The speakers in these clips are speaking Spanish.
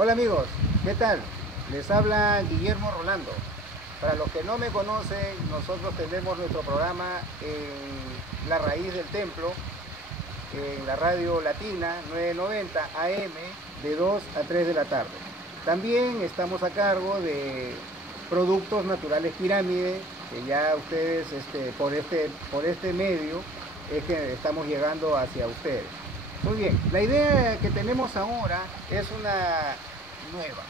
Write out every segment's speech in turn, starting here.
Hola amigos, ¿qué tal? Les habla Guillermo Rolando. Para los que no me conocen, nosotros tenemos nuestro programa en La Raíz del Templo, en la radio latina 990 AM de 2 a 3 de la tarde. También estamos a cargo de Productos Naturales Pirámide, que ya ustedes por este medio es que estamos llegando hacia ustedes. Muy bien, la idea que tenemos ahora es una nueva,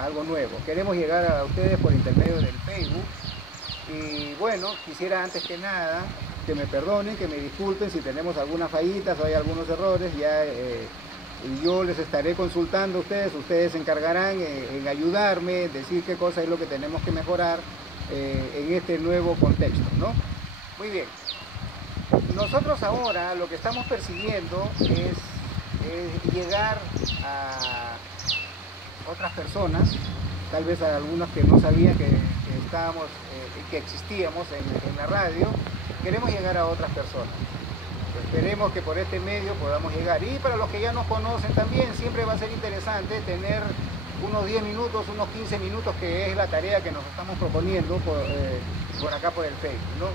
algo nuevo. Queremos llegar a ustedes por intermedio del Facebook. Y bueno, quisiera antes que nada que me perdonen, que me disculpen si tenemos algunas fallitas o hay algunos errores. Yo les estaré consultando a ustedes, ustedes se encargarán en ayudarme, decir qué cosa es lo que tenemos que mejorar en este nuevo contexto, ¿no? Muy bien. Nosotros ahora lo que estamos persiguiendo es llegar a otras personas, tal vez a algunos que no sabían que existíamos en la radio. Queremos llegar a otras personas. Esperemos que por este medio podamos llegar. Y para los que ya nos conocen también, siempre va a ser interesante tener unos 10 minutos, unos 15 minutos, que es la tarea que nos estamos proponiendo por acá por el Facebook, ¿no?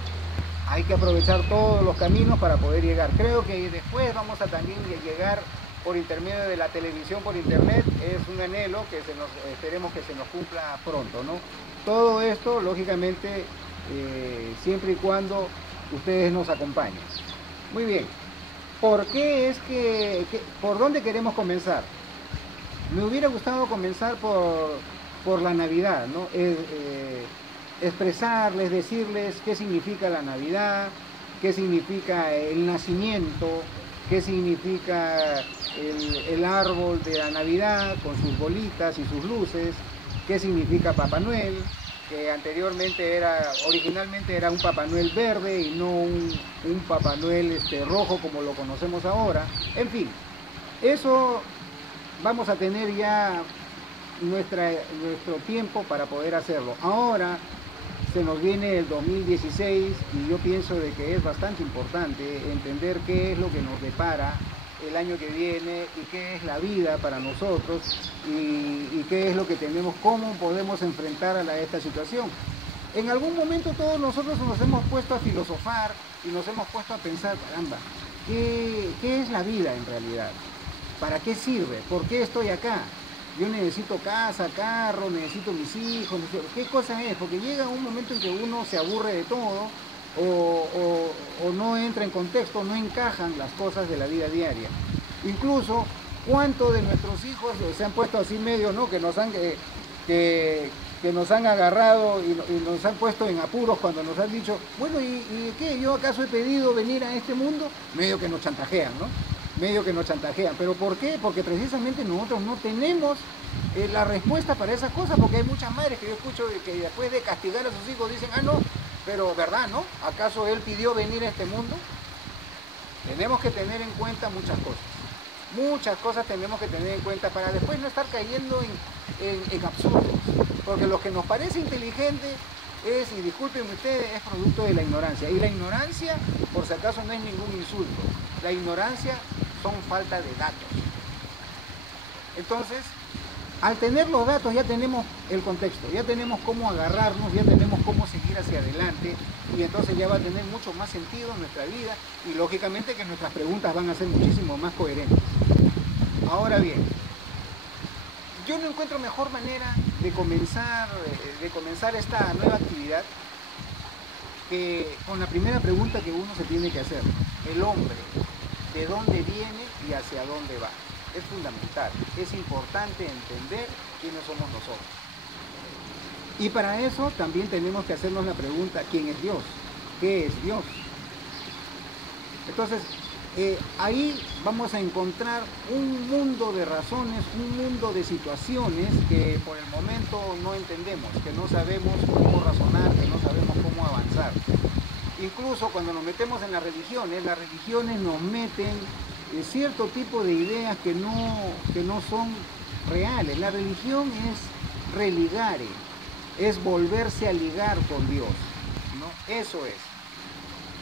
Hay que aprovechar todos los caminos para poder llegar. Creo que después vamos a también llegar por intermedio de la televisión, por internet. Es un anhelo que esperemos que se nos cumpla pronto, ¿no? Todo esto, lógicamente, siempre y cuando ustedes nos acompañen. Muy bien. ¿Por dónde queremos comenzar? Me hubiera gustado comenzar por la Navidad, ¿no? Expresarles, decirles qué significa la Navidad, qué significa el nacimiento, qué significa el árbol de la Navidad con sus bolitas y sus luces, qué significa Papá Noel, que originalmente era un Papá Noel verde y no un Papá Noel rojo como lo conocemos ahora. En fin, eso vamos a tener ya nuestro tiempo para poder hacerlo. Ahora se nos viene el 2016 y yo pienso de que es bastante importante entender qué es lo que nos depara el año que viene y qué es la vida para nosotros y qué es lo que tenemos, cómo podemos enfrentar a esta situación. En algún momento todos nosotros nos hemos puesto a filosofar y nos hemos puesto a pensar, caramba, ¿qué es la vida en realidad? ¿Para qué sirve? ¿Por qué estoy acá? Yo necesito casa, carro, necesito mis hijos, ¿qué cosa es? Porque llega un momento en que uno se aburre de todo o no entra en contexto, no encajan las cosas de la vida diaria. Incluso, ¿cuántos de nuestros hijos se han puesto así medio, ¿no? Que nos han agarrado y nos han puesto en apuros cuando nos han dicho, bueno, ¿y qué? ¿Yo acaso he pedido venir a este mundo? Medio que nos chantajean, ¿no? Medio que nos chantajean. ¿Pero por qué? Porque precisamente nosotros no tenemos la respuesta para esas cosas, porque hay muchas madres que yo escucho que después de castigar a sus hijos dicen, ah, no, pero ¿verdad, no? ¿Acaso él pidió venir a este mundo? Tenemos que tener en cuenta muchas cosas. Muchas cosas tenemos que tener en cuenta para después no estar cayendo en absurdos. Porque lo que nos parece inteligente es, y discúlpenme ustedes, es producto de la ignorancia. Y la ignorancia, por si acaso, no es ningún insulto. La ignorancia son falta de datos. Entonces, al tener los datos ya tenemos el contexto, ya tenemos cómo agarrarnos, ya tenemos cómo seguir hacia adelante, y entonces ya va a tener mucho más sentido nuestra vida y lógicamente que nuestras preguntas van a ser muchísimo más coherentes. Ahora bien, yo no encuentro mejor manera de comenzar esta nueva actividad que con la primera pregunta que uno se tiene que hacer. El hombre, ¿de dónde viene y hacia dónde va? Es fundamental, es importante entender quiénes somos nosotros. Y para eso también tenemos que hacernos la pregunta, ¿quién es Dios? ¿Qué es Dios? Entonces, ahí vamos a encontrar un mundo de razones, un mundo de situaciones que por el momento no entendemos, que no sabemos cómo razonar, que no sabemos cómo avanzar. Incluso cuando nos metemos en las religiones nos meten cierto tipo de ideas que no son reales. La religión es religare, es volverse a ligar con Dios, ¿no? Eso es.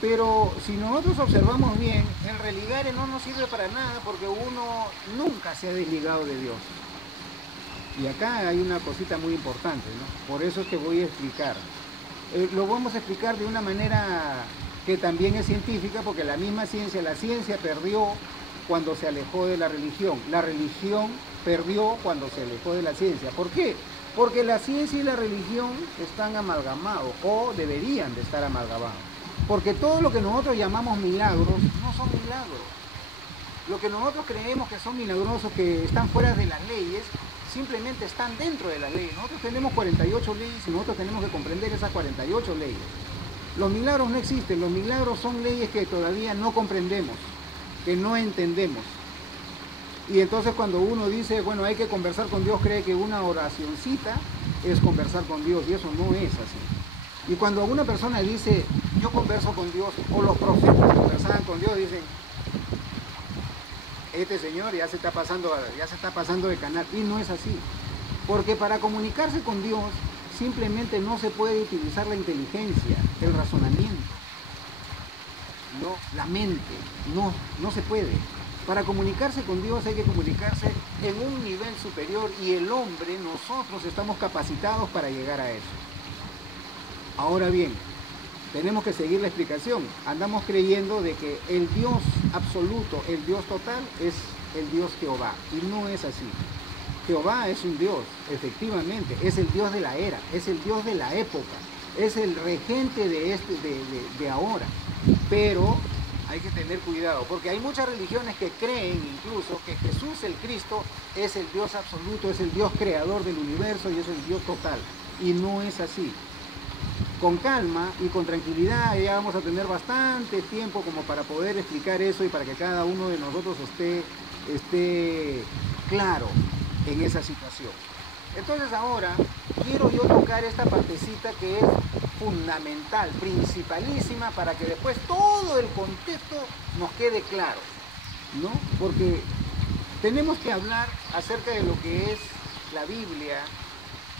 Pero si nosotros observamos bien, el religare no nos sirve para nada porque uno nunca se ha desligado de Dios. Y acá hay una cosita muy importante, ¿no? Por eso es que voy a explicar. Lo vamos a explicar de una manera que también es científica, porque la misma ciencia, la ciencia perdió cuando se alejó de la religión. La religión perdió cuando se alejó de la ciencia. ¿Por qué? Porque la ciencia y la religión están amalgamados, o deberían de estar amalgamados. Porque todo lo que nosotros llamamos milagros no son milagros. Lo que nosotros creemos que son milagrosos, que están fuera de las leyes, simplemente están dentro de las leyes. Nosotros tenemos 48 leyes y nosotros tenemos que comprender esas 48 leyes. Los milagros no existen, los milagros son leyes que todavía no comprendemos, que no entendemos. Y entonces cuando uno dice, bueno, hay que conversar con Dios, cree que una oracioncita es conversar con Dios, y eso no es así. Y cuando una persona dice, yo converso con Dios, o los profetas conversaban con Dios, dicen, este señor ya se está pasando de canal, y no es así. Porque para comunicarse con Dios simplemente no se puede utilizar la inteligencia, el razonamiento, no, la mente, no se puede. Para comunicarse con Dios hay que comunicarse en un nivel superior, y el hombre, nosotros estamos capacitados para llegar a eso. Ahora bien, tenemos que seguir la explicación. Andamos creyendo de que el Dios absoluto, el Dios total, es el Dios Jehová, y no es así. Jehová es un Dios, efectivamente, es el Dios de la era, es el Dios de la época, es el regente de ahora. Pero hay que tener cuidado, porque hay muchas religiones que creen incluso que Jesús el Cristo es el Dios absoluto, es el Dios creador del universo y es el Dios total. Y no es así. Con calma y con tranquilidad ya vamos a tener bastante tiempo como para poder explicar eso, y para que cada uno de nosotros esté claro en esa situación. Entonces ahora quiero yo tocar esta partecita que es fundamental, principalísima, para que después todo el contexto nos quede claro, ¿no? Porque tenemos que hablar acerca de lo que es la Biblia,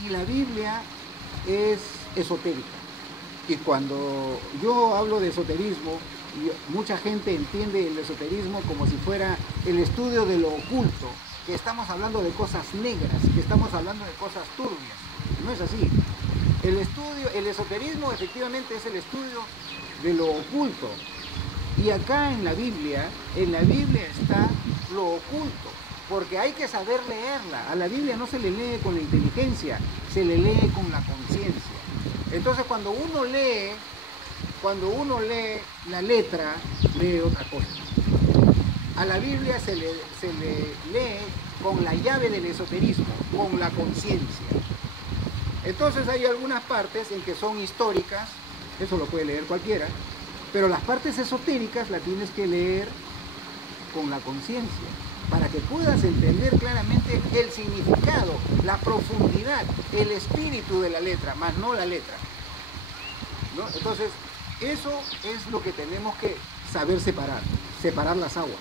y la Biblia es esotérica. Y cuando yo hablo de esoterismo, mucha gente entiende el esoterismo como si fuera el estudio de lo oculto, que estamos hablando de cosas negras, que estamos hablando de cosas turbias. No es así. El esoterismo efectivamente es el estudio de lo oculto. Y acá en la Biblia está lo oculto, porque hay que saber leerla. A la Biblia no se le lee con la inteligencia, se le lee con la conciencia. Entonces cuando uno lee la letra, lee otra cosa. A la Biblia se le lee con la llave del esoterismo, con la conciencia. Entonces hay algunas partes en que son históricas, eso lo puede leer cualquiera, pero las partes esotéricas las tienes que leer con la conciencia, para que puedas entender claramente el significado, la profundidad, el espíritu de la letra, más no la letra, ¿no? Entonces, eso es lo que tenemos que saber separar las aguas.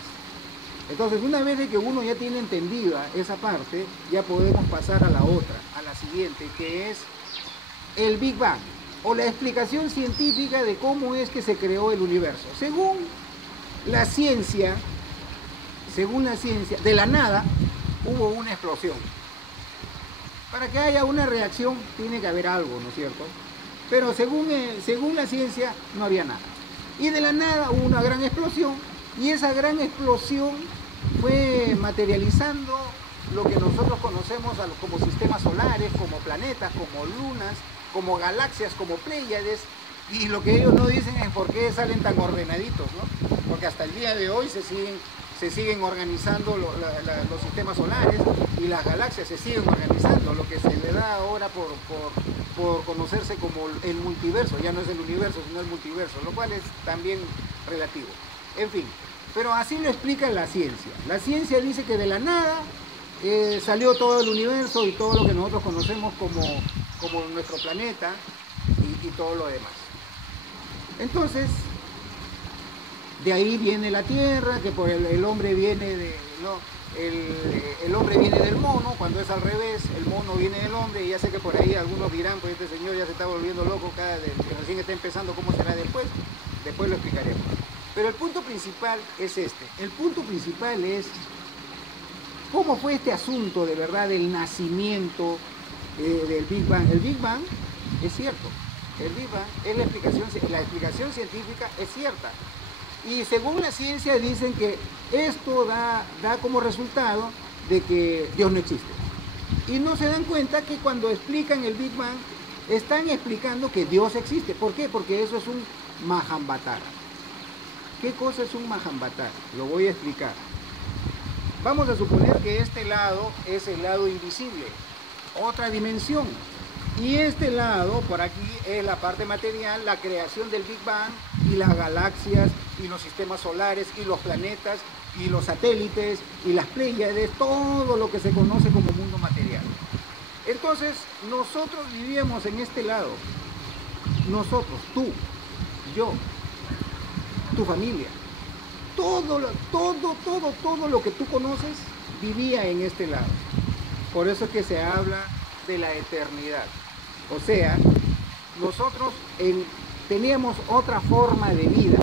Entonces, una vez de que uno ya tiene entendida esa parte, ya podemos pasar a la otra, a la siguiente, que es el Big Bang, o la explicación científica de cómo es que se creó el universo. Según la ciencia, de la nada hubo una explosión. Para que haya una reacción tiene que haber algo, ¿no es cierto? Pero según la ciencia no había nada. Y de la nada hubo una gran explosión, y esa gran explosión fue materializando lo que nosotros conocemos como sistemas solares, como planetas, como lunas, como galaxias, como Pléyades. Y lo que ellos no dicen es por qué salen tan ordenaditos, ¿no? Porque hasta el día de hoy se siguen organizando los sistemas solares, y las galaxias se siguen organizando, lo que se le da ahora por conocerse como el multiverso. Ya no es el universo, sino el multiverso, lo cual es también relativo. En fin, pero así lo explica la ciencia. La ciencia dice que de la nada salió todo el universo y todo lo que nosotros conocemos como nuestro planeta y todo lo demás. Entonces, de ahí viene la Tierra, que por el hombre viene el hombre viene del mono, cuando es al revés, el mono viene del hombre. Y ya sé que por ahí algunos dirán, pues este señor ya se está volviendo loco, que recién está empezando, ¿cómo será después? Después lo explicaremos. Pero el punto principal es este. El punto principal es ¿Cómo fue este asunto de verdad del nacimiento del Big Bang? El Big Bang es cierto. El Big Bang es la explicación científica es cierta. Y según la ciencia dicen que esto da como resultado de que Dios no existe. Y no se dan cuenta que cuando explican el Big Bang, están explicando que Dios existe. ¿Por qué? Porque eso es un Mahambhatara. ¿Qué cosa es un Mahambhatara? Lo voy a explicar. Vamos a suponer que este lado es el lado invisible, otra dimensión. Y este lado, por aquí, es la parte material, la creación del Big Bang y las galaxias y los sistemas solares y los planetas y los satélites y las Pléyades, todo lo que se conoce como mundo material. Entonces, nosotros vivíamos en este lado. Nosotros, tú, yo, tu familia. Todo lo que tú conoces vivía en este lado. Por eso es que se habla de la eternidad. O sea, nosotros teníamos otra forma de vida,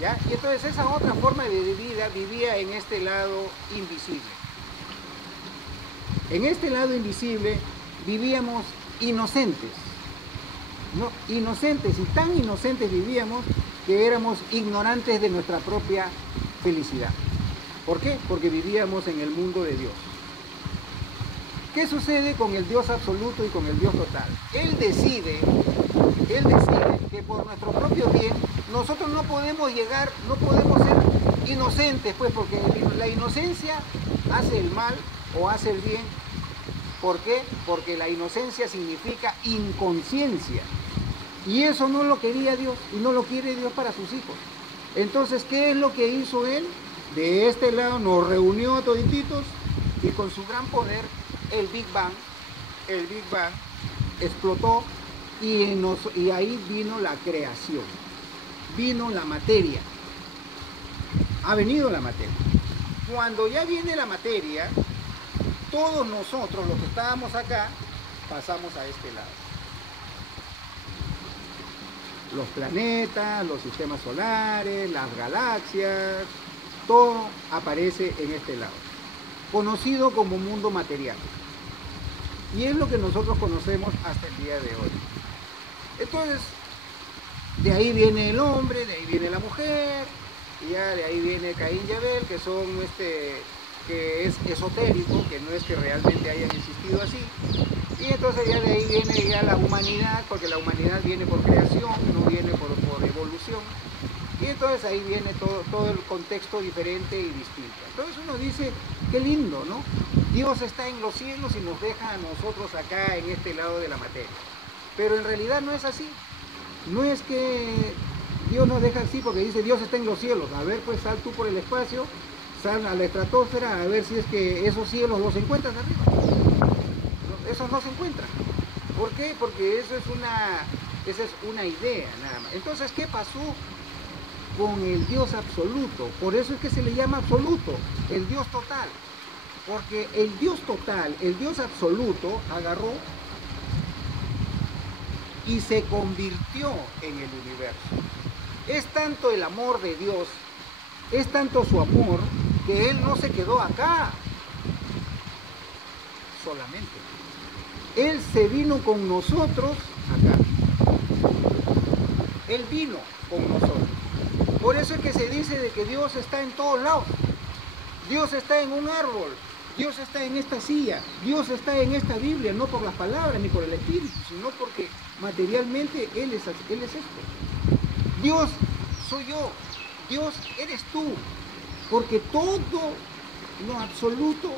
¿ya? Y entonces esa otra forma de vida vivía en este lado invisible. En este lado invisible vivíamos inocentes, ¿no? Inocentes, y tan inocentes vivíamos que éramos ignorantes de nuestra propia felicidad. ¿Por qué? Porque vivíamos en el mundo de Dios. ¿Qué sucede con el Dios absoluto y con el Dios total? Él decide que por nuestro propio bien nosotros no podemos ser inocentes, pues, porque la inocencia hace el mal o hace el bien. ¿Por qué? Porque la inocencia significa inconsciencia. Y eso no lo quería Dios y no lo quiere Dios para sus hijos. Entonces, ¿qué es lo que hizo Él? De este lado nos reunió a todititos y con su gran poder el Big Bang explotó y ahí vino la creación, vino la materia, ha venido la materia. Cuando ya viene la materia, todos nosotros los que estábamos acá pasamos a este lado. Los planetas, los sistemas solares, las galaxias, todo aparece en este lado, conocido como mundo material. Y es lo que nosotros conocemos hasta el día de hoy. Entonces, de ahí viene el hombre, de ahí viene la mujer, y ya de ahí viene Caín y Abel, que son que es esotérico, que no es que realmente hayan existido así. Y entonces ya de ahí viene ya la humanidad, porque la humanidad viene por creación, no viene por evolución. Y entonces ahí viene todo el contexto diferente y distinto. Entonces uno dice, qué lindo, ¿no? Dios está en los cielos y nos deja a nosotros acá en este lado de la materia. Pero en realidad no es así. No es que Dios nos deja así porque dice Dios está en los cielos. A ver, pues sal tú por el espacio, sal a la estratosfera a ver si es que esos cielos los encuentras arriba. Esos no se encuentran. ¿Por qué? Porque esa es una idea nada más. Entonces, ¿qué pasó con el Dios absoluto? Por eso es que se le llama absoluto, el Dios total. Porque el Dios total, el Dios absoluto, agarró y se convirtió en el universo. Es tanto el amor de Dios, es tanto su amor, que Él no se quedó acá solamente. Él se vino con nosotros acá. Él vino con nosotros. Por eso es que se dice de que Dios está en todos lados. Dios está en un árbol, Dios está en esta silla, Dios está en esta Biblia, no por las palabras ni por el Espíritu, sino porque materialmente Él es esto. Dios soy yo, Dios eres tú, porque todo lo absoluto,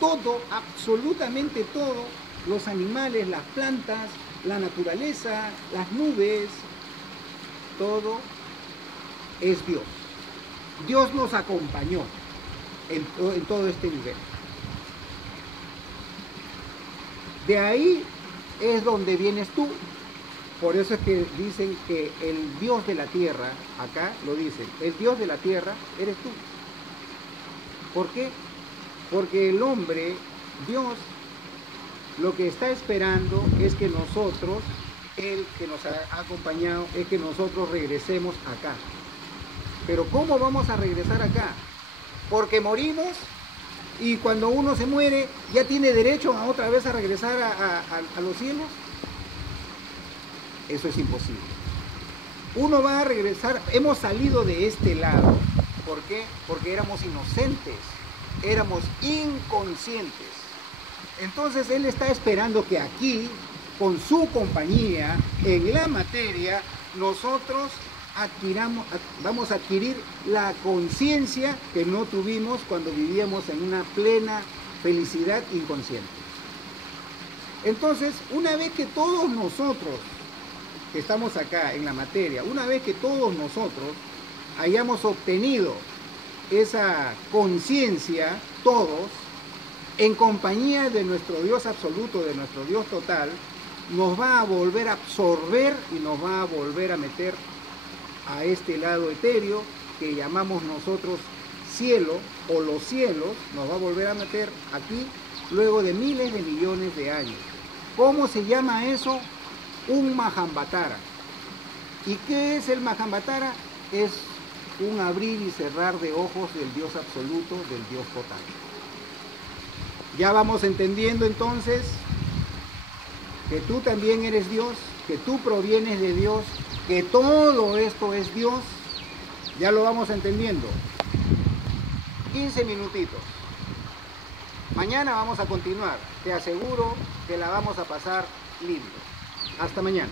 todo, absolutamente todo, los animales, las plantas, la naturaleza, las nubes, todo es Dios. Dios nos acompañó en todo este nivel. De ahí es donde vienes tú. Por eso es que dicen que el Dios de la tierra, acá lo dicen, el Dios de la tierra eres tú. ¿Por qué? Porque el hombre, Dios, lo que está esperando es que nosotros, Él que nos ha acompañado, es que nosotros regresemos acá. Pero ¿cómo vamos a regresar acá? ¿Porque morimos? Y cuando uno se muere, ¿ya tiene derecho a otra vez a regresar a los cielos? Eso es imposible. Uno va a regresar, hemos salido de este lado. ¿Por qué? Porque éramos inocentes, éramos inconscientes. Entonces Él está esperando que aquí, con su compañía, en la materia, nosotros vamos a adquirir la conciencia que no tuvimos cuando vivíamos en una plena felicidad inconsciente. Entonces, una vez que todos nosotros que estamos acá en la materia, una vez que todos nosotros hayamos obtenido esa conciencia, todos, en compañía de nuestro Dios absoluto, de nuestro Dios total, nos va a volver a absorber y nos va a volver a meter a este lado etéreo que llamamos nosotros cielo o los cielos, nos va a volver a meter aquí luego de miles de millones de años. ¿Cómo se llama eso? Un Mahamvatara. ¿Y qué es el Mahamvatara? Es un abrir y cerrar de ojos del Dios absoluto, del Dios total. Ya vamos entendiendo entonces que tú también eres Dios, que tú provienes de Dios, que todo esto es Dios. Ya lo vamos entendiendo. 15 minutitos. Mañana vamos a continuar. Te aseguro que la vamos a pasar lindo. Hasta mañana.